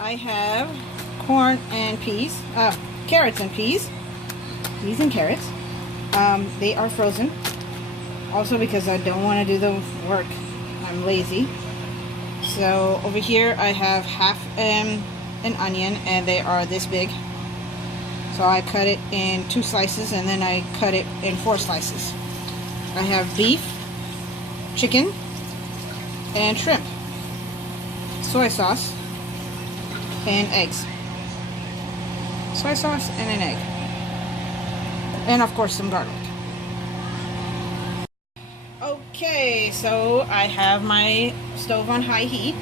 I have corn and peas, carrots and peas and carrots. They are frozen. Also because I don't want to do the work. I'm lazy. So over here I have half an onion, and they are this big. So I cut it in 2 slices, and then I cut it in 4 slices. I have beef, chicken, and shrimp, soy sauce, and eggs. Soy sauce and an egg. And of course some garlic. Okay, so I have my stove on high heat,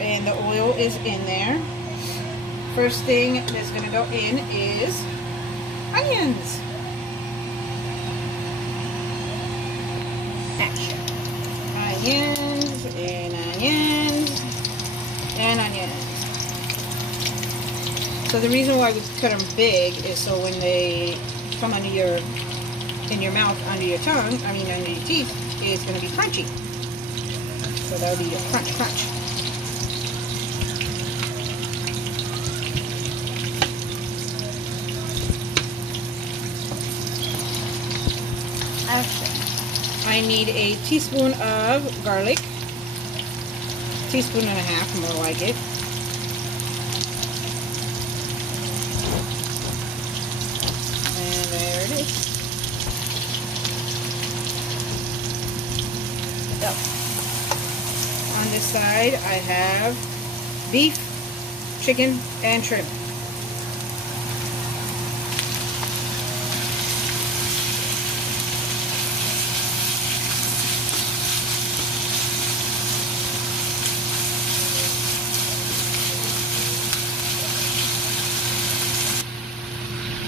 and the oil is in there. First thing that's going to go in is onions. Onions and onions and onions. So the reason why we cut them big is so when they come under in your mouth, under your tongue, I mean under your teeth, it's going to be crunchy. So that'll be a crunch, crunch. I need a teaspoon of garlic, teaspoon and a half, more like it. And there it is. So, on this side I have beef, chicken, and shrimp.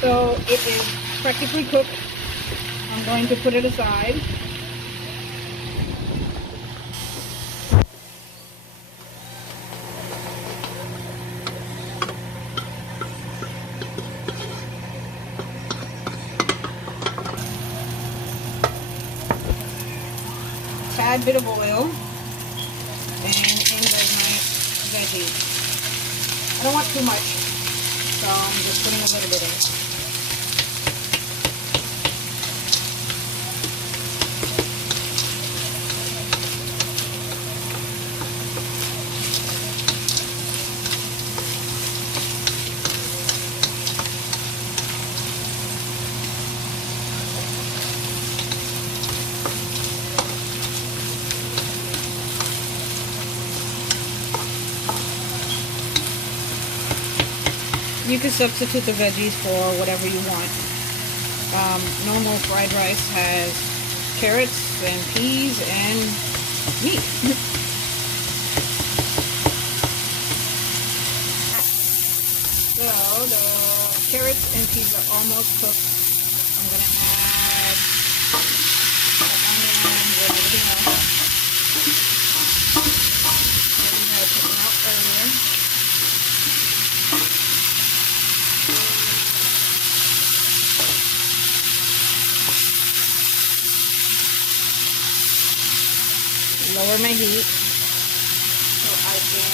So it is practically cooked. I'm going to put it aside. Tad bit of oil, and in goes my veggies. I don't want too much, so I'm just putting a little bit in. You can substitute the veggies for whatever you want. Normal fried rice has carrots and peas and meat. So the carrots and peas are almost cooked. I'm going to add the onions and everything else. And I took them out earlier. Lower my heat so I can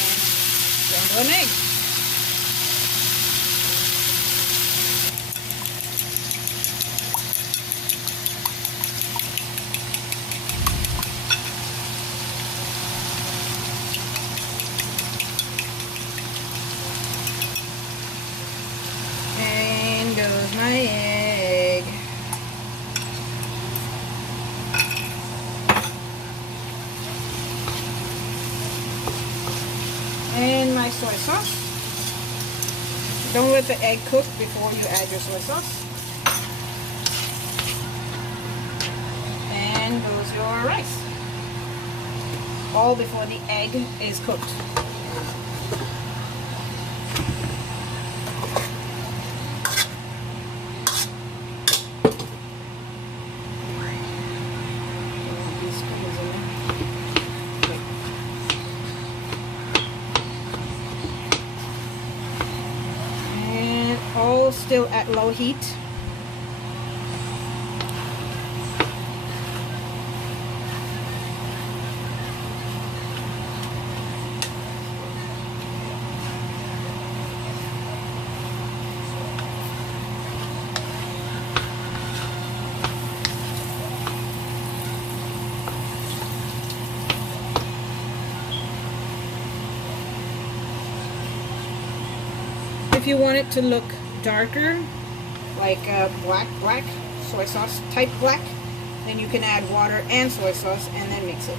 scramble an egg. And goes my egg. And my soy sauce. Don't let the egg cook before you add your soy sauce. And goes your rice. All before the egg is cooked. All still at low heat. If you want it to look darker, like black soy sauce type black, then you can add water and soy sauce and then mix it.